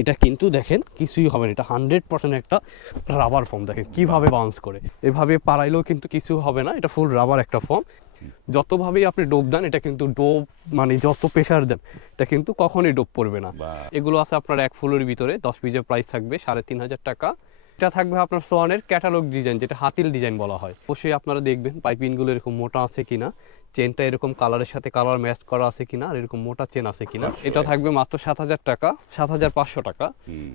এটা কিন্তু দেখেন কিছুই হবে না। এটা হান্ড্রেড পার্সেন্ট একটা রাবার ফর্ম দেখেন কীভাবে বাউন্স করে। এভাবে পাড়াইলেও কিন্তু কিছু হবে না এটা ফুল রাবার একটা ফর্ম যতভাবেই আপনি ডোপ দেন এটা কিন্তু ডোপ মানে যত প্রেশার দেন এটা কিন্তু কখনোই ডোপ পড়বে না। এগুলো আছে আপনার এক ফুলের ভিতরে দশ পিজের প্রাইস থাকবে সাড়ে তিন হাজার টাকা। এটা থাকবে আপনার সোয়ানের ক্যাটালগ ডিজাইন যেটা হাতিল ডিজাইন বলা হয়। অবশ্যই আপনারা দেখবেন পাইপিংগুলো এরকম মোটা আছে কিনা। চেনটা এরকম কালারের সাথে কালার ম্যাচ করা আছে কিনা আর এরকম মোটা চেন আছে কিনা এটা থাকবে মাত্র সাত হাজার টাকা সাত হাজার পাঁচশো টাকা।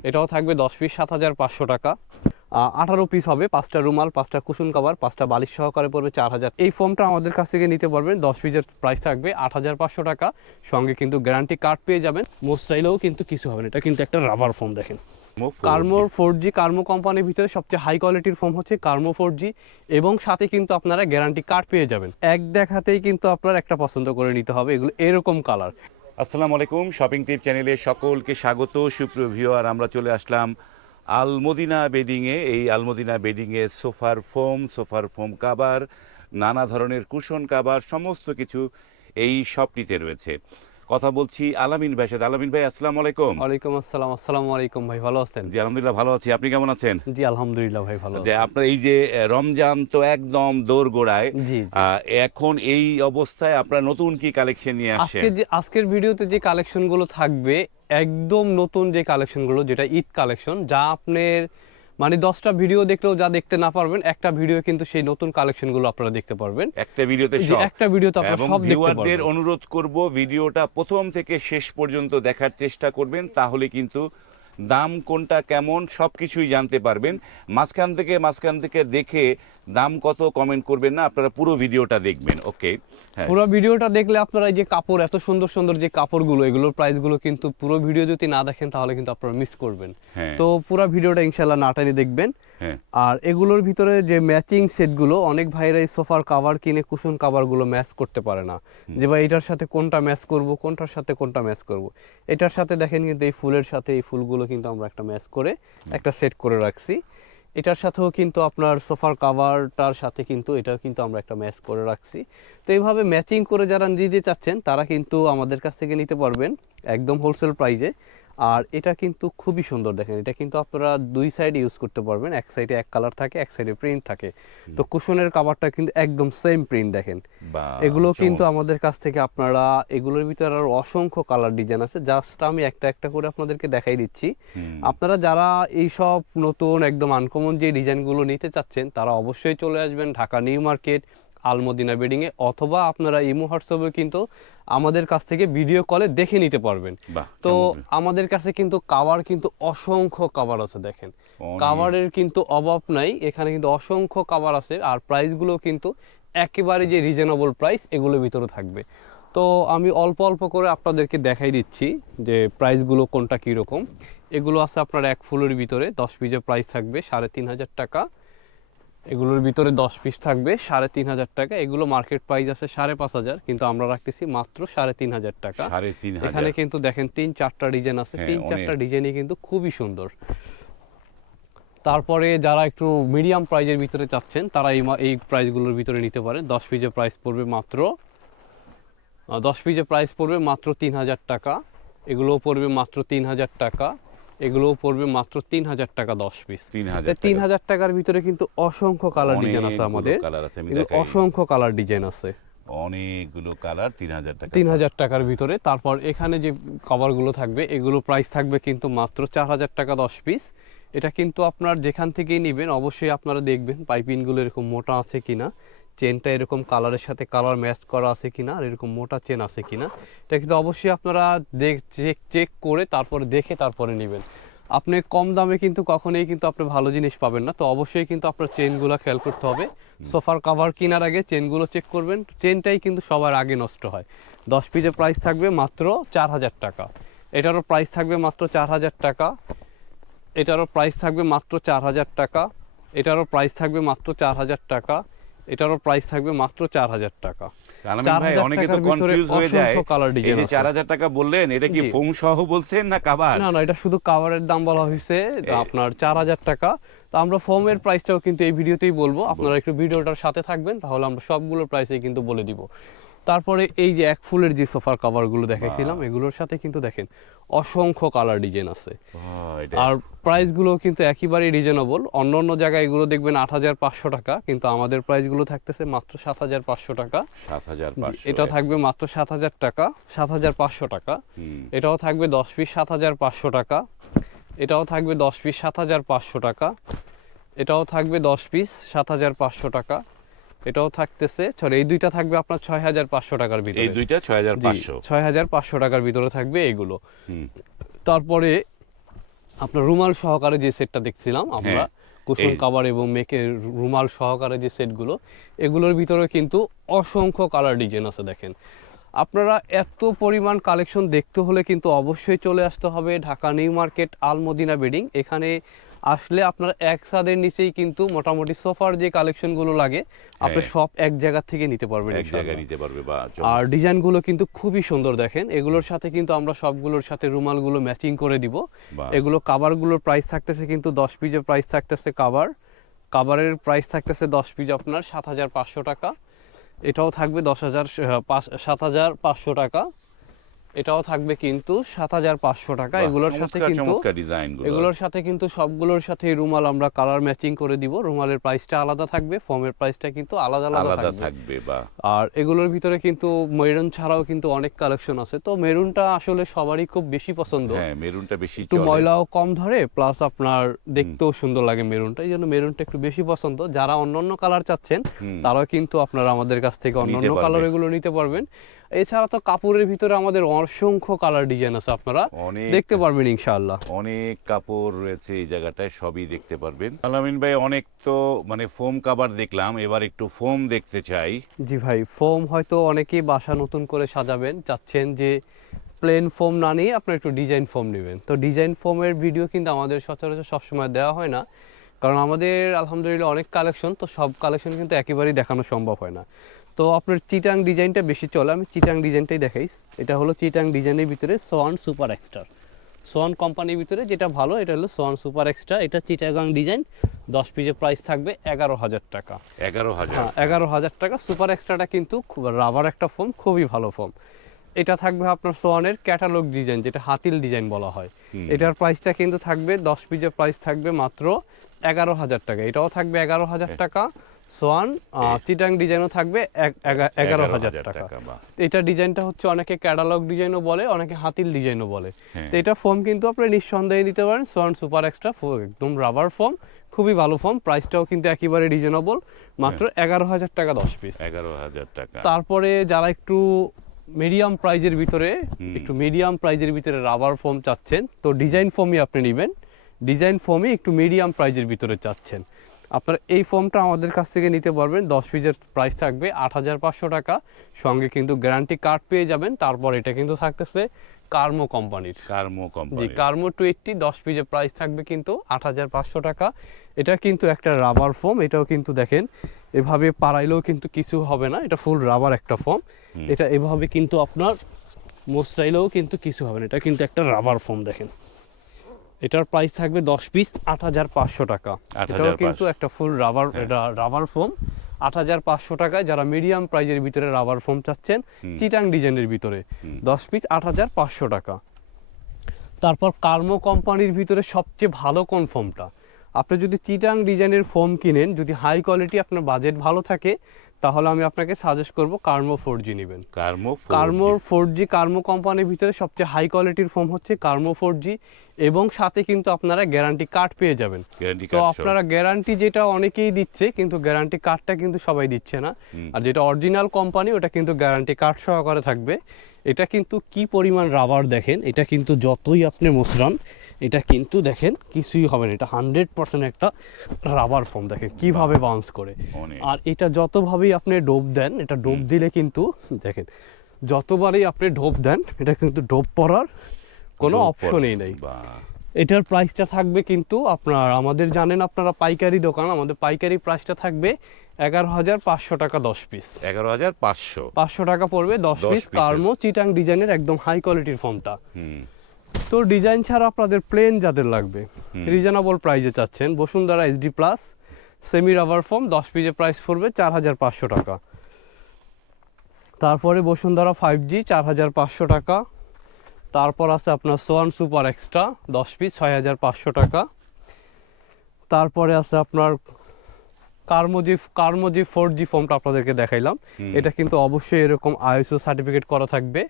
এটাও থাকবে দশ পিস সাত হাজার পাঁচশো টাকা। আঠারো পিস হবে পাঁচটা রুমাল পাঁচটা কুসুন কভার পাঁচটা বালিশ সহকারে পড়বে চার হাজার। এই ফর্মটা আমাদের কাছ থেকে নিতে পারবেন দশ পিসের প্রাইস থাকবে আট হাজার পাঁচশো টাকা। সঙ্গে কিন্তু গ্যারান্টি কার্ড পেয়ে যাবেন। মোস্টাইলেও কিন্তু কিছু হবে না এটা কিন্তু একটা রাবার ফর্ম দেখেন। মো ফোর জি কার্মো কোম্পানির ভিতরে সবচেয়ে হাই কোয়ালিটির ফোন হচ্ছে কার্মো ফোর জি এবং সাথে কিন্তু আপনারা গ্যারান্টি কার্ড পেয়ে যাবেন। এক দেখাতেই কিন্তু আপনার একটা পছন্দ করে নিতে হবে এগুলো এরকম কালার আসসালামু আলাইকুম শপিং টিপ চ্যানেলে সকলকে স্বাগত সুপ্রিয় ভিউয়ার আমরা চলে আসলাম আলমদিনা বেডিংয়ে এই আলমদিনা বেডিংয়ে সোফার ফোম সোফার ফোম কাবার নানা ধরনের কুশন কাবার সমস্ত কিছু এই শপটিতে রয়েছে। কথা বলছি আলামিন ভাই সাথে। আলামিন ভাই আসসালামু আলাইকুম। ওয়ালাইকুম আসসালাম আসসালামু আলাইকুম ভাই ভালো আছেন? জি আলহামদুলিল্লাহ ভালো আছি। আপনি কেমন আছেন? জি আলহামদুলিল্লাহ ভাই ভালো যে আপনার এই যে রমজান তো একদম দৌড় গোড়ায়। এখন এই অবস্থায় আপনারা নতুন কি কালেকশন নিয়ে আসছেন? আজকে যে আজকের ভিডিওতে যে কালেকশনগুলো থাকবে একদম নতুন যে কালেকশনগুলো যেটা ঈদ কালেকশন যা আপনার মানে দশটা ভিডিও দেখলেও যা দেখতে না পারবেন একটা ভিডিও কিন্তু সেই নতুন কালেকশনগুলো আপনারা দেখতে পারবেন। একটা ভিডিওতে সব। একটা ভিডিওতে আপনারা সব দেখতে পারবেন। অনুরোধ করব ভিডিওটা প্রথম থেকে শেষ পর্যন্ত দেখার চেষ্টা করবেন তাহলে কিন্তু দাম কোনটা কেমন সব কিছুই জানতে পারবেন। মাঝখান থেকে মাঝখান থেকে দেখে দাম কত কমেন্ট করবেন না আপনারা পুরো ভিডিওটা দেখবেন ওকে হ্যাঁ। পুরো ভিডিওটা দেখলে আপনারা এই যে কাপড় এত সুন্দর সুন্দর যে কাপড়গুলো এগুলোর প্রাইসগুলো কিন্তু পুরো ভিডিও যদি না দেখেন তাহলে কিন্তু আপনারা মিস করবেন। হ্যাঁ। তো পুরো ভিডিওটা ইনশাল্লাহ নাটানি দেখবেন। আর এগুলোর ভিতরে যে ম্যাচিং সেটগুলো অনেক ভাইরা এই সোফার কাভার কিনে কুশন কাভারগুলো ম্যাচ করতে পারে না। যে ভাই এটার সাথে কোনটা ম্যাচ করব কোনটার সাথে কোনটা ম্যাচ করব? এটার সাথে দেখেন কিন্তু এই ফুলের সাথে এই ফুলগুলো কিন্তু আমরা একটা ম্যাচ করে একটা সেট করে রাখছি। এটার সাথেও কিন্তু আপনার সোফার কাভারটার সাথে কিন্তু এটা কিন্তু আমরা একটা ম্যাচ করে রাখছি। তো এইভাবে ম্যাচিং করে যারা নিতে চাচ্ছেন তারা কিন্তু আমাদের কাছ থেকে নিতে পারবেন একদম হোলসেল প্রাইজে আর এটা কিন্তু খুবই সুন্দর দেখেন এটা কিন্তু আপনারা দুই সাইডে ইউজ করতে পারবেন এক সাইডে এক কালার থাকে এক সাইডে প্রিন্ট থাকে। তো কুশনের কাভারটা কিন্তু একদম সেম প্রিন্ট দেখেন। এগুলো কিন্তু আমাদের কাছ থেকে আপনারা এগুলোর ভিতরে আরও অসংখ্য কালার ডিজাইন আছে জাস্ট আমি একটা একটা করে আপনাদেরকে দেখাই দিচ্ছি। আপনারা যারা এই সব নতুন একদম আনকমন যে ডিজাইনগুলো নিতে চাচ্ছেন তারা অবশ্যই চলে আসবেন ঢাকা নিউ মার্কেট আলমদিনা বেডিংয়ে অথবা আপনারা ইমো হোয়াটসঅ্যাপে কিন্তু আমাদের কাছ থেকে ভিডিও কলে দেখে নিতে পারবেন। তো আমাদের কাছে কিন্তু কাভার কিন্তু অসংখ্য কাভার আছে দেখেন। কাভারের কিন্তু অভাব নাই এখানে কিন্তু অসংখ্য কাভার আছে আর প্রাইসগুলো কিন্তু একেবারে যে রিজনেবল প্রাইস এগুলোর ভিতরে থাকবে। তো আমি অল্প অল্প করে আপনাদেরকে দেখাই দিচ্ছি যে প্রাইসগুলো কোনটা কীরকম। এগুলো আছে আপনার এক ফুলের ভিতরে দশ পিসের প্রাইস থাকবে সাড়ে তিন হাজার টাকা। এগুলোর ভিতরে দশ পিস থাকবে সাড়ে তিন হাজার টাকা। এগুলো মার্কেট প্রাইস আছে সাড়ে পাঁচ হাজার কিন্তু আমরা রাখতেছি মাত্র সাড়ে তিন হাজার টাকা। এখানে কিন্তু দেখেন তিন চারটা ডিজাইন আছে হ্যাঁ, তিন চারটা ডিজাইনই কিন্তু খুবই সুন্দর। তারপরে যারা একটু মিডিয়াম প্রাইজের ভিতরে চাচ্ছেন তারা এই এই প্রাইসগুলোর ভিতরে নিতে পারেন। দশ পিসের প্রাইস পড়বে মাত্র দশ পিসের প্রাইস পড়বে মাত্র তিন হাজার টাকা। এগুলোও পড়বে মাত্র তিন হাজার টাকা। এগুলোও পড়বে মাত্র তিন হাজার টাকা দশ পিস তিন হাজার টাকার ভিতরে কিন্তু অসংখ্য কালার ডিজাইন আছে আমাদের। অসংখ্য কালার ডিজাইন আছে। অনেকগুলো কালার তিন হাজার টাকা তিন হাজার টাকার ভিতরে। তারপর এখানে যে কভারগুলো থাকবে এগুলো প্রাইস থাকবে কিন্তু মাত্র চার হাজার টাকা দশ পিস এটা কিন্তু আপনার যেখান থেকেই নেবেন অবশ্যই আপনারা দেখবেন পাইপিংগুলো এরকম মোটা আছে কিনা। চেনটা এরকম কালারের সাথে কালার ম্যাচ করা আছে কিনা আর এরকম মোটা চেন আছে কিনা এটা কিন্তু অবশ্যই আপনারা দেখ চেক চেক করে তারপরে দেখে তারপরে নেবেন। আপনি কম দামে কিন্তু কখনোই কিন্তু আপনি ভালো জিনিস পাবেন না তো অবশ্যই কিন্তু আপনার চেনগুলো খেয়াল করতে হবে। সোফার কভার কেনার আগে চেনগুলো চেক করবেন চেনটাই কিন্তু সবার আগে নষ্ট হয়। দশ পিসের প্রাইস থাকবে মাত্র চার হাজার টাকা। এটারও প্রাইস থাকবে মাত্র চার হাজার টাকা। এটারও প্রাইস থাকবে মাত্র চার হাজার টাকা। এটারও প্রাইস থাকবে মাত্র চার হাজার টাকা। এটারও প্রাইস থাকবে মাত্র চার হাজার টাকা। আলামিন চার ভাই হাজার অনেকে তো কনফিউজ হয়ে যায়। এই যে চার হাজার টাকা বললেন এটা কি ফোম সহ বলছেন না না না এটা শুধু কাভারের দাম বলা হয়েছে আপনার চার হাজার টাকা। তো আমরা ফোমের প্রাইসটাও কিন্তু এই ভিডিওতেই বলব। আপনারা একটু ভিডিওটার সাথে থাকবেন তাহলে আমরা সবগুলো প্রাইসে কিন্তু বলে দিব। তারপরে এই যে এক ফুলের যে সোফার কাভারগুলো দেখাইছিলাম এগুলোর সাথে কিন্তু দেখেন অসংখ্য কালার ডিজাইন আছে। আর প্রাইসগুলো কিন্তু একেবারেই রিজনেবল অন্য অন্য জায়গায় এগুলো দেখবেন আট হাজার পাঁচশো টাকা কিন্তু আমাদের প্রাইসগুলো থাকতেছে মাত্র সাত হাজার পাঁচশো টাকা। এটা থাকবে মাত্র সাত হাজার টাকা সাত হাজার পাঁচশো টাকা। এটাও থাকবে দশ পিস সাত হাজার পাঁচশো টাকা। এটাও থাকবে দশ পিস সাত হাজার পাঁচশো টাকা। এটাও থাকবে দশ পিস সাত হাজার পাঁচশো টাকা। এটাও থাকতেছে। সরি এই দুইটা থাকবে আপনার ছয় হাজার পাঁচশো টাকার ভিতরে। এই দুইটা ছয় হাজার পাঁচশো। ছয় হাজার পাঁচশো টাকার ভিতরে থাকবে এগুলো। তারপরে আপনার রুমাল সহকারে যে সেটটা দেখছিলাম আমরা হ্যাঁ, কুশন এই- এবং মেকের রুমাল সহকারে যে সেটগুলো এগুলোর ভিতরে কিন্তু অসংখ্য কালার ডিজাইন আছে দেখেন। আপনারা এত পরিমাণ কালেকশন দেখতে হলে কিন্তু অবশ্যই চলে আসতে হবে Dhaka new market Almadina bedding এখানে আসলে আপনার এক ছাদের নিচেই কিন্তু মোটামুটি সোফার যে কালেকশনগুলো লাগে আপনি হ্যাঁ। সব এক জায়গা থেকে নিতে পারবেন এক। জায়গায় নিতে পারবে বা আর ডিজাইনগুলো কিন্তু খুবই সুন্দর দেখেন এগুলোর সাথে কিন্তু আমরা সবগুলোর সাথে রুমালগুলো ম্যাচিং করে দিব। এগুলো কাভারগুলোর প্রাইস থাকতেছে কিন্তু দশ পিজের প্রাইস থাকতেছে কাভার কাভারের প্রাইস থাকতেছে দশ পিস আপনার সাত হাজার পাঁচশো টাকা এটাও থাকবে দশ হাজার সাত হাজার পাঁচশো টাকা এটাও থাকবে কিন্তু সাত হাজার পাঁচশো টাকা। এগুলোর সাথে কিন্তু এগুলোর সাথে কিন্তু সবগুলোর সাথে রুমাল আমরা কালার ম্যাচিং করে দিব। রুমালের প্রাইসটা আলাদা থাকবে ফর্মের প্রাইসটা কিন্তু আলাদা আলাদা থাকবে। আর এগুলোর ভিতরে কিন্তু মেরুন ছাড়াও কিন্তু অনেক কালেকশন আছে। তো মেরুনটা আসলে সবারই খুব বেশি পছন্দ। হ্যাঁ মেরুনটা বেশি একটু ময়লাও কম ধরে প্লাস আপনার দেখতেও সুন্দর লাগে মেরুনটা এই জন্য মেরুনটা একটু বেশি পছন্দ। যারা অন্য অন্য কালার চাচ্ছেন তারাও কিন্তু আপনারা আমাদের কাছ থেকে অন্য নিতে অন্য কালার এগুলো নিতে পারবেন। এছাড়া তো কাপড়ের ভিতরে আমাদের অসংখ্য কালার ডিজাইন আছে আপনারা দেখতে পারবেন ইনশাআল্লাহ। অনেক কাপড় রয়েছে এই জায়গাটায় সবই দেখতে পারবেন। আলামিন ভাই অনেক তো মানে ফোম কাভার দেখলাম এবার একটু ফোম দেখতে চাই। জি ভাই ফোম হয়তো অনেকেই বাসা নতুন করে সাজাবেন চাচ্ছেন যে প্লেন ফোম না নিয়ে আপনার একটু ডিজাইন ফোম নেবেন। তো ডিজাইন ফোমের ভিডিও কিন্তু আমাদের সচরাচর সবসময় দেওয়া হয় না কারণ আমাদের আলহামদুলিল্লাহ অনেক কালেকশন তো সব কালেকশন কিন্তু একেবারেই দেখানো সম্ভব হয় না। তো আপনার চিটাং ডিজাইনটা বেশি চলে আমি চিটাং ডিজাইনটাই দেখাই। এটা হলো চিটাং ডিজাইনের ভিতরে সোয়ান সুপার এক্সট্রা। সোয়ান কোম্পানির ভিতরে যেটা ভালো এটা হলো সোয়ান সুপার এক্সট্রা। এটা চিটাগাং ডিজাইন দশ পিসের প্রাইস থাকবে এগারো হাজার টাকা। এগারো হাজার। হ্যাঁ এগারো হাজার টাকা। সুপার এক্সট্রাটা কিন্তু খুব রাবার একটা ফোম খুবই ভালো ফোম এটা থাকবে আপনার সোয়ানের ক্যাটালগ ডিজাইন যেটা হাতিল ডিজাইন বলা হয়। এটার প্রাইসটা কিন্তু থাকবে দশ পিসের প্রাইস থাকবে মাত্র এগারো হাজার টাকা। এটাও থাকবে এগারো হাজার টাকা। সোয়ান চিটাং ডিজাইনও থাকবে এগারো হাজার টাকা। এটা ডিজাইনটা হচ্ছে অনেকে ক্যাটালগ ডিজাইনও বলে অনেকে হাতিল ডিজাইনও বলে। হ্যাঁ। তো এটা ফোম কিন্তু আপনি নিঃসন্দেহে নিতে পারেন। সোয়ান সুপার এক্সট্রা একদম রাবার ফোম খুবই ভালো ফোম প্রাইসটাও কিন্তু একেবারে রিজনেবল মাত্র এগারো হাজার টাকা দশ পিস এগারো হাজার টাকা। তারপরে যারা একটু মিডিয়াম প্রাইজের ভিতরে একটু মিডিয়াম প্রাইজের ভিতরে রাবার ফোম চাচ্ছেন তো ডিজাইন ফোমই আপনি নেবেন। ডিজাইন ফোমই একটু মিডিয়াম প্রাইজের ভিতরে চাচ্ছেন। আপনার এই ফোমটা আমাদের কাছ থেকে নিতে পারবেন। দশ পিসের প্রাইস থাকবে আট হাজার পাঁচশো টাকা। সঙ্গে কিন্তু গ্যারান্টি কার্ড পেয়ে যাবেন। তারপর এটা কিন্তু থাকতেছে কার্মো কোম্পানির Karmo G company Karmo two eighty দশ পিসের প্রাইস থাকবে কিন্তু আট হাজার পাঁচশো টাকা। এটা কিন্তু একটা রাবার ফোম এটাও কিন্তু দেখেন এভাবে পাড়াইলেও কিন্তু কিছু হবে না। এটা ফুল রাবার একটা ফোম এটা এভাবে কিন্তু আপনার মোস্টাইলেও কিন্তু কিছু হবে না। এটা কিন্তু একটা রাবার ফোম দেখেন। এটার প্রাইস থাকবে দশ পিস আট হাজার পাঁচশো টাকা। এটাও কিন্তু একটা ফুল রাবার এটা রাবার ফোম আট হাজার পাঁচশো টাকায় যারা মিডিয়াম প্রাইজের ভিতরে রাবার ফোম চাচ্ছেন চিটাং ডিজাইনের ভিতরে। দশ পিস আট হাজার পাঁচশো টাকা। তারপর কার্মো কোম্পানির ভিতরে সবচেয়ে ভালো কোন ফোমটা আপনি যদি চিটাং ডিজাইনের ফোম কিনেন যদি হাই কোয়ালিটি আপনার বাজেট ভালো থাকে তাহলে আমি আপনাকে সাজেস্ট করব কার্মো ফোর জি নেবেন। কার্মো কার্মোর ফোর জি কার্মো কোম্পানির ভিতরে সবচেয়ে হাই কোয়ালিটির ফোম হচ্ছে কার্মো ফোর জি এবং সাথে কিন্তু আপনারা গ্যারান্টি কার্ড পেয়ে যাবেন। তো আপনারা গ্যারান্টি যেটা অনেকেই দিচ্ছে কিন্তু গ্যারান্টি কার্ডটা কিন্তু সবাই দিচ্ছে না। আর যেটা অরিজিনাল কোম্পানি ওটা কিন্তু গ্যারান্টি কার্ড সহকারে থাকবে। এটা কিন্তু কি পরিমাণ রাবার দেখেন এটা কিন্তু যতই আপনি মোসরান এটা কিন্তু দেখেন কিছুই হবে না। এটা হান্ড্রেড পার্সেন্ট একটা রাবার ফোম দেখেন কীভাবে বাউন্স করে। আর এটা যতভাবেই আপনি ডোপ দেন এটা ডোপ দিলে কিন্তু দেখেন যতবারই আপনি ডোপ দেন এটা কিন্তু ডোপ পড়ার কোনো অপশনই নেই। এটার প্রাইসটা থাকবে কিন্তু আপনার আমাদের জানেন আপনারা পাইকারি দোকান আমাদের পাইকারি প্রাইসটা থাকবে এগারো হাজার পাঁচশো টাকা দশ পিস এগারো হাজার পাঁচশো। পাঁচশো টাকা পড়বে দশ পিস কার্মো চিটাং ডিজাইনের একদম হাই কোয়ালিটির ফর্মটা হুম। তো ডিজাইন ছাড়া আপনাদের প্লেন যাদের লাগবে রিজনেবল প্রাইসে চাচ্ছেন Bashundhara HD plus semi rubber foam দশ পিজে প্রাইস পড়বে চার হাজার পাঁচশো টাকা। তারপরে বসুন্ধরা ফাইভ জি চার হাজার পাঁচশো টাকা। তারপর আছে আপনার সোয়ান সুপার এক্সট্রা দশ পিস ছয় হাজার পাঁচশো টাকা। তারপরে আছে আপনার কার্মোজি কার্মোজি ফোর জি আপনাদেরকে দেখাইলাম। এটা কিন্তু অবশ্যই এরকম আইএসও সার্টিফিকেট করা থাকবে।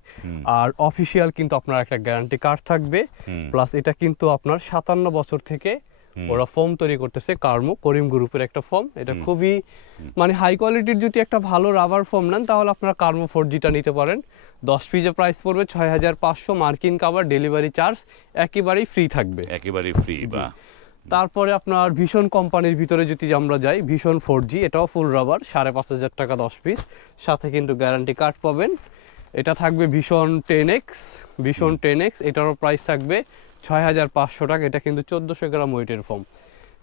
আর অফিসিয়াল কিন্তু আপনার একটা গ্যারান্টি কার্ড থাকবে। প্লাস এটা কিন্তু আপনার সাতান্ন বছর থেকে ওরা ফোম তৈরি করতেছে কার্মো করিম গ্রুপের একটা ফোম এটা খুবই মানে হাই কোয়ালিটির যদি একটা ভালো রাবার ফোম নেন তাহলে আপনারা কার্মো ফোর জিটা নিতে পারেন। দশ পিসের প্রাইস পড়বে ছয় হাজার পাঁচশো মার্কিন কাভার ডেলিভারি চার্জ একেবারেই ফ্রি থাকবে। একেবারে ফ্রি বা তারপরে আপনার ভীষণ কোম্পানির ভিতরে যদি আমরা যাই, ভীষণ ফোর জি এটাও ফুল রাবার সাড়ে পাঁচ হাজার টাকা দশ পিস সাথে কিন্তু গ্যারান্টি কার্ড পাবেন। এটা থাকবে ভীষণ টেন এক্স ভীষণ টেন এক্স এটারও প্রাইস থাকবে ছয় হাজার পাঁচশো টাকা, এটা কিন্তু চোদ্দোশো গ্রাম ওয়েটের ফোম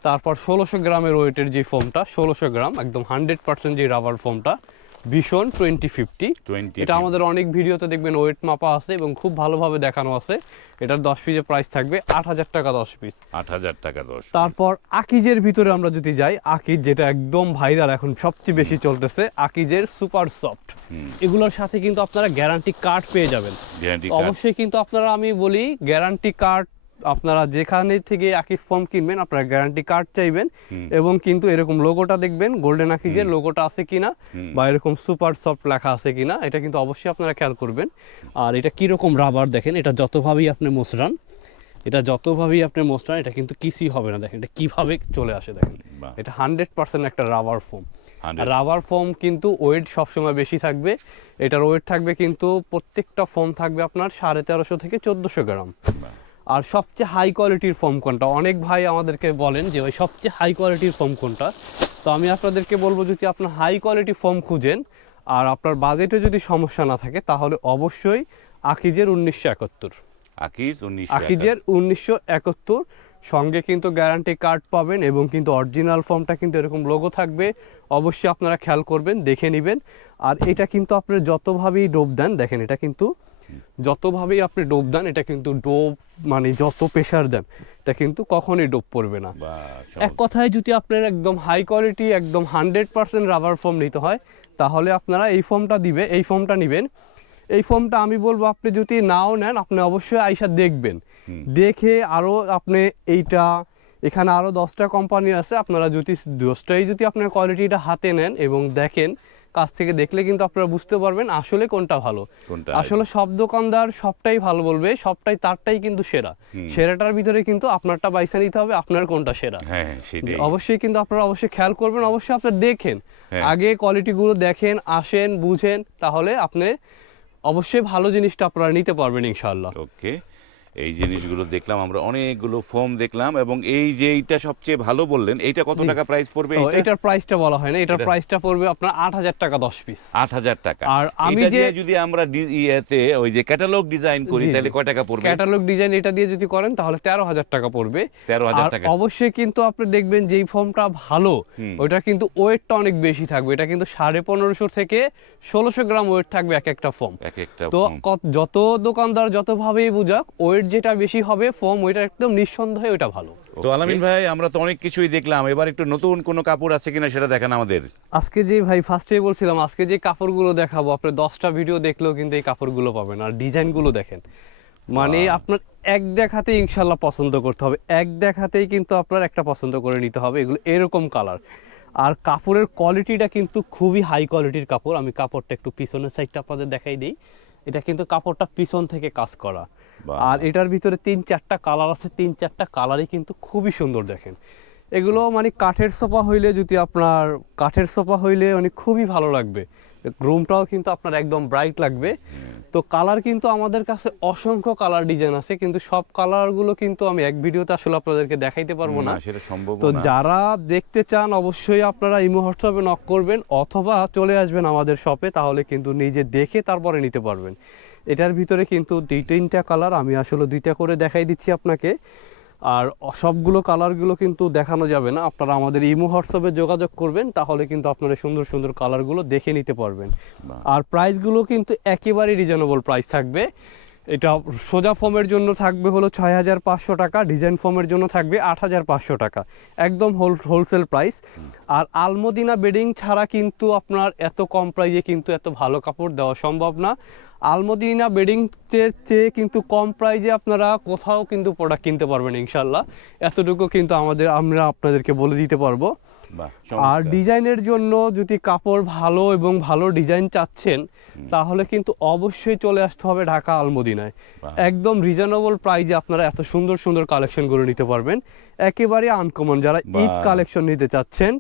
তারপর ষোলোশো গ্রামের ওয়েটের যে ফোমটা ষোলোশো গ্রাম, একদম হান্ড্রেড পার্সেন্ট যে রাবার ফোমটা ভীষণ টোয়েন্টি ফিফটি। এটা আমাদের অনেক ভিডিওতে দেখবেন ওয়েট মাপা আছে এবং খুব ভালোভাবে দেখানো আছে। এটার দশ পিসের প্রাইস থাকবে আট হাজার টাকা দশ পিস আট হাজার টাকা দশ তারপর আকিজের ভিতরে আমরা যদি যাই আকিজ যেটা একদম ভাইরাল এখন সবচেয়ে বেশি চলতেছে আকিজের সুপার সফট। এগুলোর সাথে কিন্তু আপনারা গ্যারান্টি কার্ড পেয়ে যাবেন। অবশ্যই কিন্তু আপনারা আমি বলি গ্যারান্টি কার্ড আপনারা যেখানে থেকে আকিজ ফর্ম কিনবেন আপনারা গ্যারান্টি কার্ড চাইবেন এবং কিন্তু এরকম লোগোটা দেখবেন গোল্ডেন আকিজের লোগোটা আছে কিনা বা এরকম সুপার সফট লেখা আছে কিনা এটা কিন্তু অবশ্যই আপনারা খেয়াল করবেন। আর এটা কীরকম রাবার দেখেন এটা যতভাবেই আপনি মোসরান এটা যতভাবেই আপনি মোসরান এটা কিন্তু কিছুই হবে না দেখেন এটা কীভাবে চলে আসে দেখেন। এটা হান্ড্রেড পার্সেন্ট একটা রাবার ফোম রাবার ফোম কিন্তু ওয়েট সবসময় বেশি থাকবে এটার ওয়েট থাকবে কিন্তু প্রত্যেকটা ফোম থাকবে আপনার সাড়ে তেরোশো থেকে চোদ্দোশো গ্রাম। আর সবচেয়ে হাই কোয়ালিটির ফোম কোনটা? অনেক ভাই আমাদেরকে বলেন যে ওই সবচেয়ে হাই কোয়ালিটির ফোম কোনটা? তো আমি আপনাদেরকে বলব যদি আপনার হাই কোয়ালিটি ফোম খুঁজেন আর আপনার বাজেটে যদি সমস্যা না থাকে তাহলে অবশ্যই আকিজের উনিশশো একাত্তর। আকিজ আকিজের উনিশশো একাত্তর সঙ্গে কিন্তু গ্যারান্টি কার্ড পাবেন এবং কিন্তু অরিজিনাল ফর্মটা কিন্তু এরকম লোগো থাকবে। অবশ্যই আপনারা খেয়াল করবেন দেখে নেবেন। আর এটা কিন্তু আপনার যতভাবেই ডোব দেন দেখেন এটা কিন্তু যতভাবেই আপনি ডোব দেন এটা কিন্তু ডোব মানে যত প্রেশার দেন এটা কিন্তু কখনোই ডোব পড়বে না। এক কথায় যদি আপনার একদম হাই কোয়ালিটি একদম হান্ড্রেড পার্সেন্ট রাবার ফোম নিতে হয় তাহলে আপনারা এই ফোমটা দিবে এই ফোমটা নেবেন। এই ফোমটা আমি বলব আপনি যদি নাও নেন আপনি অবশ্যই আইসা দেখবেন। দেখে আরও আপনি এইটা এখানে আরও দশটা কোম্পানি আছে আপনারা যদি দশটাই যদি আপনার কোয়ালিটিটা হাতে নেন এবং দেখেন কাছ থেকে দেখলে কিন্তু আপনারা বুঝতে পারবেন আসলে কোনটা ভালো। আসলে সব দোকানদার সবটাই ভালো বলবে সবটাই তারটাই কিন্তু সেরা। সেরাটার ভিতরে কিন্তু আপনারটা বাইসা নিতে হবে আপনার কোনটা সেরা। হ্যাঁ হ্যাঁ অবশ্যই কিন্তু আপনারা অবশ্যই খেয়াল করবেন অবশ্যই আপনারা দেখেন। হ্যাঁ। আগে কোয়ালিটিগুলো দেখেন আসেন বুঝেন তাহলে আপনি অবশ্যই ভালো জিনিসটা আপনারা নিতে পারবেন ইনশাল্লাহ ওকে। এই জিনিসগুলো দেখলাম আমরা অনেকগুলো ফোম দেখলাম এবং এই যে এইটা সবচেয়ে ভালো বললেন এইটা কত টাকা প্রাইস পড়বে এটার প্রাইসটা বলা হয় না এটার প্রাইসটা পড়বে আপনার আট হাজার টাকা দশ পিস আট হাজার টাকা। আর আমি যে- যদি আমরা ইয়েতে ওই যে ক্যাটালগ ডিজাইন করি। তাহলে কয় টাকা পড়বে? ক্যাটালগ ডিজাইন এটা দিয়ে যদি করেন তাহলে তেরো হাজার টাকা পড়বে। তেরো হাজার আর টাকা। অবশ্যই কিন্তু আপনি দেখবেন যেই ফর্মটা ভালো। ওইটা কিন্তু ওয়েটটা অনেক বেশি থাকবে। এটা কিন্তু সাড়ে পনেরোশো থেকে ষোলোশো গ্রাম ওয়েট থাকবে এক একটা ফর্ম এক একটা তো যত দোকানদার যতভাবেই বুঝাক ওয়েট যেটা বেশি হবে ফর্ম ওইটা একদম নিঃসন্দেহে ওইটা ভালো। তো আলামিন ভাই আমরা তো অনেক কিছুই দেখলাম। এবার একটু নতুন কোনো কাপড় আছে কিনা সেটা দেখান আমাদের। আজকে যে ভাই ফার্স্টে বলছিলাম আজকে যে কাপড়গুলো দেখাবো আপনার দশটা ভিডিও দেখলেও কিন্তু এই কাপড়গুলো পাবেন। আর ডিজাইনগুলো দেখেন। মানে আপনার এক দেখাতে ইনশাল্লাহ পছন্দ করতে হবে। এক দেখাতেই কিন্তু আপনার একটা পছন্দ করে নিতে হবে। এগুলো এরকম কালার আর কাপড়ের কোয়ালিটিটা কিন্তু খুবই হাই কোয়ালিটির কাপড়। আমি কাপড়টা একটু পিছনের সাইডটা আপনাদের দেখাই দিই। এটা কিন্তু কাপড়টা পিছন থেকে কাজ করা। আর এটার ভিতরে তিন চারটা কালার আছে তিন চারটা কালারই কিন্তু খুবই সুন্দর দেখেন। এগুলো মানে কাঠের সোফা হইলে যদি আপনার কাঠের সোফা হইলে মানে খুবই ভালো লাগবে। রুমটাও কিন্তু আপনার একদম ব্রাইট লাগবে। তো কালার কিন্তু আমাদের কাছে অসংখ্য কালার ডিজাইন আছে কিন্তু সব কালারগুলো কিন্তু আমি এক ভিডিওতে আসলে আপনাদেরকে দেখাইতে পারব না সেটা সম্ভব তো যারা দেখতে চান অবশ্যই আপনারা ইমো হোয়াটসঅ্যাপে নক করবেন অথবা চলে আসবেন আমাদের শপে তাহলে কিন্তু নিজে দেখে তারপরে নিতে পারবেন। এটার ভিতরে কিন্তু দুই তিনটা কালার আমি আসলে দুইটা করে দেখাই দিচ্ছি আপনাকে। আর সবগুলো কালারগুলো কিন্তু দেখানো যাবে না। আপনারা আমাদের ইমো হোয়াটসঅ্যাপে যোগাযোগ করবেন তাহলে কিন্তু আপনারা সুন্দর সুন্দর কালারগুলো দেখে নিতে পারবেন। আর প্রাইসগুলো কিন্তু একেবারেই রিজনেবল প্রাইস থাকবে। এটা সোজা ফোমের জন্য থাকবে হলো ছয় হাজার পাঁচশো টাকা ডিজাইন ফোমের জন্য থাকবে আট হাজার পাঁচশো টাকা। একদম হোল হোলসেল প্রাইস। আর আলমদিনা বেডিং ছাড়া কিন্তু আপনার এত কম প্রাইসে কিন্তু এত ভালো কাপড় দেওয়া সম্ভব না। আলমদিনা বেডিংয়ের চেয়ে কিন্তু কম প্রাইজে আপনারা কোথাও কিন্তু প্রোডাক্ট কিনতে পারবেন ইনশাল্লাহ এতটুকু কিন্তু আমাদের আমরা আপনাদেরকে বলে দিতে পারব। আর ডিজাইনের জন্য যদি কাপড় ভালো এবং ভালো ডিজাইন চাচ্ছেন তাহলে কিন্তু অবশ্যই চলে আসতে হবে ঢাকা আলমদিনায়। একদম রিজনেবল প্রাইজে আপনারা এত সুন্দর সুন্দর কালেকশন কালেকশনগুলো নিতে পারবেন। একেবারে আনকমন যারা ঈদ কালেকশন নিতে চাচ্ছেন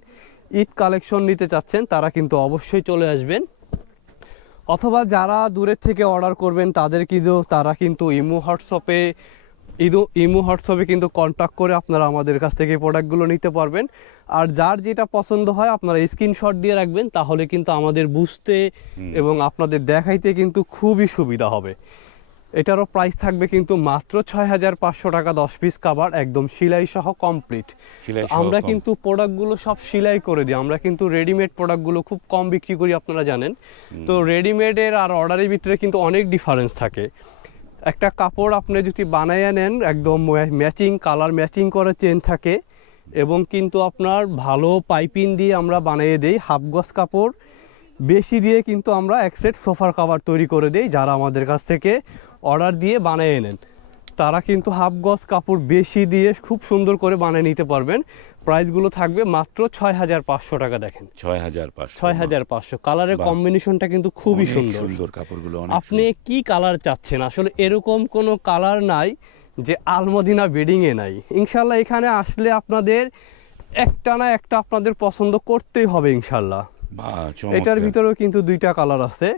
ঈদ কালেকশন নিতে চাচ্ছেন তারা কিন্তু অবশ্যই চলে আসবেন। অথবা যারা দূরের থেকে অর্ডার করবেন তাদের কিন্তু তারা কিন্তু ইমো হোয়াটসঅ্যাপে ইদো ইমো হোয়াটসঅ্যাপে কিন্তু কন্ট্যাক্ট করে আপনারা আমাদের কাছ থেকে প্রোডাক্টগুলো নিতে পারবেন। আর যার যেটা পছন্দ হয় আপনারা স্ক্রিনশট দিয়ে রাখবেন তাহলে কিন্তু আমাদের বুঝতে এবং আপনাদের দেখাইতে কিন্তু খুবই সুবিধা হবে। এটারও প্রাইস থাকবে কিন্তু মাত্র ছয় হাজার পাঁচশো টাকা দশ পিস কাবার একদম সেলাই সহ কমপ্লিট আমরা। কিন্তু প্রোডাক্টগুলো সব সিলাই করে দিই। আমরা কিন্তু রেডিমেড প্রোডাক্টগুলো খুব কম বিক্রি করি আপনারা জানেন। তো রেডিমেডের আর অর্ডারের ভিতরে কিন্তু অনেক ডিফারেন্স থাকে। একটা কাপড় আপনি যদি বানাইয়া নেন একদম ম্যাচিং কালার ম্যাচিং করে চেন থাকে এবং কিন্তু আপনার ভালো পাইপিং দিয়ে আমরা বানিয়ে দিই হাফ গজ কাপড়। বেশি দিয়ে কিন্তু আমরা এক সেট সোফার কাভার তৈরি করে দিই যারা আমাদের কাছ থেকে অর্ডার দিয়ে বানিয়ে নেন। তারা কিন্তু হাফ গজ কাপড় বেশি দিয়ে খুব সুন্দর করে বানিয়ে নিতে পারবেন। প্রাইসগুলো থাকবে মাত্র ছয় হাজার পাঁচশো টাকা দেখেন। ছয় হাজার পাঁচশো। ছয় হাজার পাঁচশো কালারের কম্বিনেশনটা কিন্তু খুবই সুন্দর। সুন্দর কাপড়গুলো আপনি কি কালার চাচ্ছেন? আসলে এরকম কোনো কালার নাই যে আলমদিনা বেডিংয়ে নাই। ইনশাল্লাহ এখানে আসলে আপনাদের একটা না একটা আপনাদের পছন্দ করতেই হবে ইনশাল্লাহ এটার ভিতরেও কিন্তু দুইটা কালার আছে।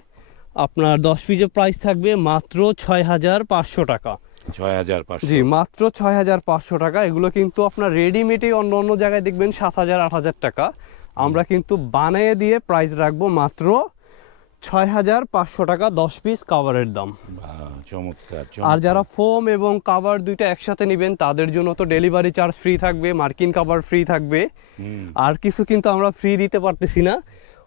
আপনার দশ পিসের প্রাইস থাকবে মাত্র ছয় হাজার পাঁচশো টাকা। ছয় হাজার পাঁচশো। জি মাত্র ছয় হাজার পাঁচশো টাকা। এগুলো কিন্তু আপনার রেডিমেডে অন্য অন্য জায়গায় দেখবেন সাত হাজার আট হাজার টাকা। আমরা কিন্তু বানিয়ে দিয়ে প্রাইস রাখব মাত্র ছয় হাজার পাঁচশো টাকা দশ পিস কাভারের দাম। চমৎকার আর যারা ফোম এবং কাভার দুইটা একসাথে নেবেন তাদের জন্য তো ডেলিভারি চার্জ ফ্রি থাকবে মার্কিন কাভার ফ্রি থাকবে। আর কিছু কিন্তু আমরা ফ্রি দিতে পারতেছি না।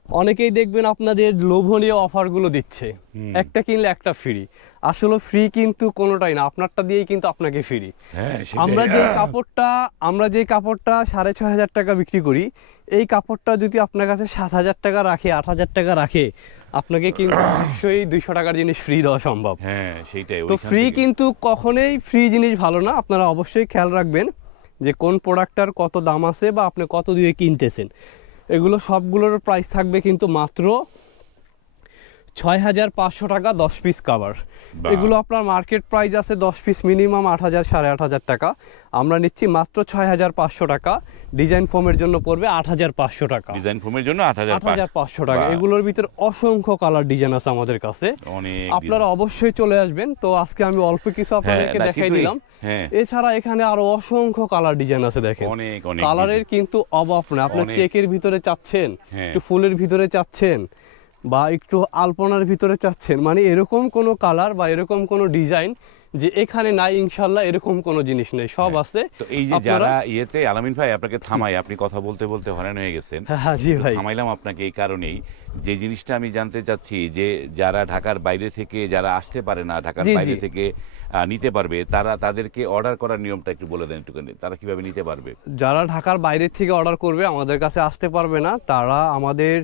অনেকেই দেখবেন আপনাদের লোভনীয় অফারগুলো দিচ্ছে। একটা কিনলে একটা ফ্রি। আসলে ফ্রি কিন্তু কোনোটাই না আপনারটা দিয়েই কিন্তু আপনাকে ফ্রি। হ্যাঁ আমরা যে কাপড়টা আমরা যে কাপড়টা সাড়ে ছয় হাজার টাকা বিক্রি করি এই কাপড়টা যদি আপনার কাছে সাত হাজার টাকা রাখে আট হাজার টাকা রাখে আপনাকে কিন্তু অবশ্যই দুইশো টাকার জিনিস ফ্রি দেওয়া সম্ভব। হ্যাঁ সেইটাই তো ফ্রি কিন্তু কখনোই ফ্রি জিনিস ভালো না। আপনারা অবশ্যই খেয়াল রাখবেন যে কোন প্রোডাক্টটার কত দাম আছে বা আপনি কত দিয়ে কিনতেছেন। এগুলো সবগুলোর প্রাইস থাকবে কিন্তু মাত্র ছয় হাজার পাঁচশো টাকা দশ পিস কাভার এগুলো আপনার মার্কেট প্রাইস আছে দশ পিস মিনিমাম আট হাজার সাড়ে আট হাজার টাকা। আমরা নিচ্ছি মাত্র ছয় হাজার পাঁচশো টাকা। ডিজাইন ফোমের জন্য পড়বে আট হাজার পাঁচশো টাকা। ডিজাইন ফোমের জন্য আট হাজার পাঁচশো। টাকা। এগুলোর ভিতরে অসংখ্য কালার ডিজাইন আছে আমাদের কাছে। আপনারা অবশ্যই চলে আসবেন। তো আজকে আমি অল্প কিছু আপনাদেরকে না, দেখাই দিলাম। হ্যাঁ। এছাড়া এখানে আরও অসংখ্য কালার ডিজাইন আছে দেখেন। কালারের কিন্তু অভাব নেই। আপনি অনেক। চেকের ভিতরে চাচ্ছেন হ্যাঁ। একটু ফুলের ভিতরে চাচ্ছেন বা একটু আলপনার ভিতরে চাচ্ছেন মানে এরকম কোনো কালার বা এরকম কোনো ডিজাইন যে এখানে নাই ইনশাল্লাহ এরকম কোনো জিনিস নেই সব আছে। হ্যাঁ। তো এই যে যারা ইয়েতে আলামিন ভাই আপনাকে থামাই আপনি কথা বলতে বলতে হয়রান হয়ে গেছেন। হ্যাঁ, হ্যাঁ জি ভাই। থামাইলাম আপনাকে এই কারণেই। যে জিনিসটা আমি জানতে চাচ্ছি যে যারা ঢাকার বাইরে থেকে যারা আসতে পারে না ঢাকার বাইরে থেকে নিতে পারবে তারা তাদেরকে অর্ডার করার নিয়মটা একটু বলে দেন একটুখানি। তারা কীভাবে নিতে পারবে? যারা ঢাকার বাইরে থেকে অর্ডার করবে আমাদের কাছে আসতে পারবে না। তারা আমাদের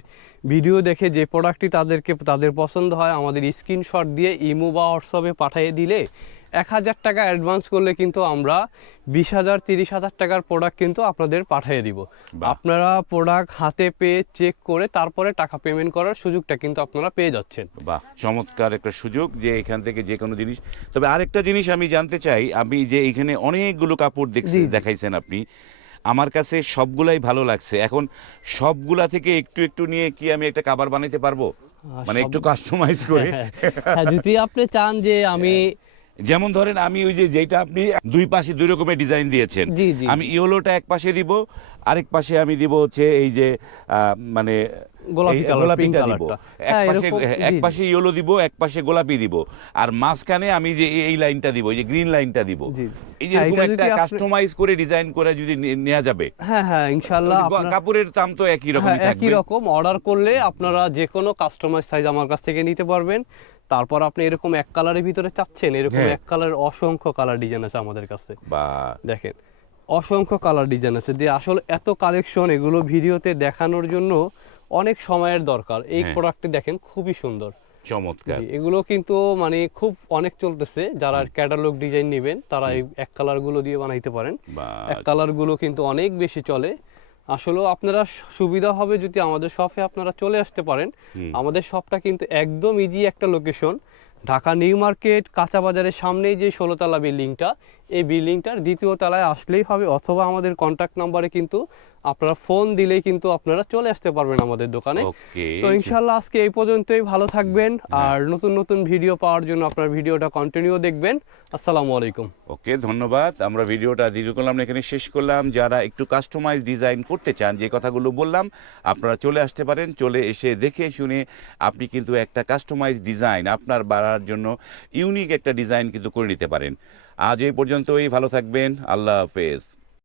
ভিডিও দেখে যে প্রোডাক্টটি তাদেরকে তাদের পছন্দ হয় আমাদের স্ক্রিনশট দিয়ে ইমো বা হোয়াটসঅ্যাপে পাঠিয়ে দিলে এক হাজার টাকা অ্যাডভান্স করলে কিন্তু আমরা বিশ হাজার তিরিশ হাজার টাকার প্রোডাক্ট কিন্তু আপনাদের পাঠিয়ে দিব। আপনারা প্রোডাক্ট হাতে পেয়ে চেক করে তারপরে টাকা পেমেন্ট করার সুযোগটা কিন্তু আপনারা পেয়ে যাচ্ছেন বাহ চমৎকার একটা সুযোগ যে এখান থেকে যে কোনো জিনিস তবে আরেকটা জিনিস আমি জানতে চাই আমি যে এখানে অনেকগুলো কাপড় দেখছি। দেখাইছেন আপনি আমার কাছে সবগুলাই ভালো লাগছে। এখন সবগুলা থেকে একটু একটু নিয়ে কি আমি একটা কাবার বানাইতে পারব? মানে একটু কাস্টমাইজ করে। হ্যাঁ যদি আপনি চান যে আমি যেমন ধরেন আমি ওই যে যেটা আপনি দুই পাশে দুই রকমের ডিজাইন দিয়েছেন। আমি ইয়েলোটা এক পাশে দিব আরেক পাশে আমি দিব হচ্ছে এই যে মানে গোলাপি গোলাপিটা দিব। ইয়েলো দিব এক পাশে গোলাপি দিব। আর মাঝখানে আমি যে এই- লাইনটা দিব এই যে গ্রিন লাইনটা দিব। এই যে হ্যাঁ, একটা কাস্টমাইজ করে ডিজাইন করে যদি নেওয়া যাবে। হ্যাঁ হ্যাঁ আপনার- কাপড়ের দাম তো একই রকম হ্যাঁ একই রকম। অর্ডার করলে আপনারা যে কোনো কাস্টমাইজ সাইজ আমার কাছ থেকে নিতে পারবেন। তারপর আপনি এরকম এক কালারের ভিতরে চাচ্ছেন এরকম হ্যাঁ। এক কালারের অসংখ্য কালার ডিজাইন আছে আমাদের কাছে। বা দেখেন অসংখ্য কালার ডিজাইন আছে। যে আসলে এত কালেকশন এগুলো ভিডিওতে দেখানোর জন্য অনেক সময়ের দরকার। এই হ্যাঁ। প্রোডাক্টটি দেখেন খুবই সুন্দর। চমৎকার। এগুলো কিন্তু মানে খুব অনেক চলতেছে। যারা ক্যাটালগ ডিজাইন নেবেন তারা এই এক কালারগুলো দিয়ে বানাইতে পারেন। এক কালারগুলো কিন্তু অনেক বেশি চলে। আসলে আপনারা সুবিধা হবে যদি আমাদের শপে আপনারা চলে আসতে পারেন। আমাদের শপটা কিন্তু একদম ইজি একটা লোকেশন ঢাকা নিউ মার্কেট কাঁচা বাজারের সামনেই যে ষোলোতলা বিল্ডিংটা এই বিল্ডিংটার দ্বিতীয় তলায় আসলেই হবে। অথবা আমাদের কন্ট্যাক্ট নাম্বারে কিন্তু আপনারা ফোন দিলেই কিন্তু আপনারা চলে আসতে পারবেন আমাদের দোকানে। তো ইনশাল্লাহ আজকে এই পর্যন্তই ভালো থাকবেন। আর নতুন নতুন ভিডিও পাওয়ার জন্য আপনার ভিডিওটা কন্টিনিউ দেখবেন। আসসালামু আলাইকুম। ওকে ধন্যবাদ। আমরা ভিডিওটা দীর্ঘ করলাম এখানে শেষ করলাম। যারা একটু কাস্টমাইজ ডিজাইন করতে চান যে কথাগুলো বললাম আপনারা চলে আসতে পারেন চলে এসে দেখে শুনে আপনি কিন্তু একটা কাস্টমাইজ ডিজাইন আপনার বাড়ার জন্য ইউনিক একটা ডিজাইন কিন্তু করে নিতে পারেন। আজ এই পর্যন্তই ভালো থাকবেন। আল্লাহ হাফেজ।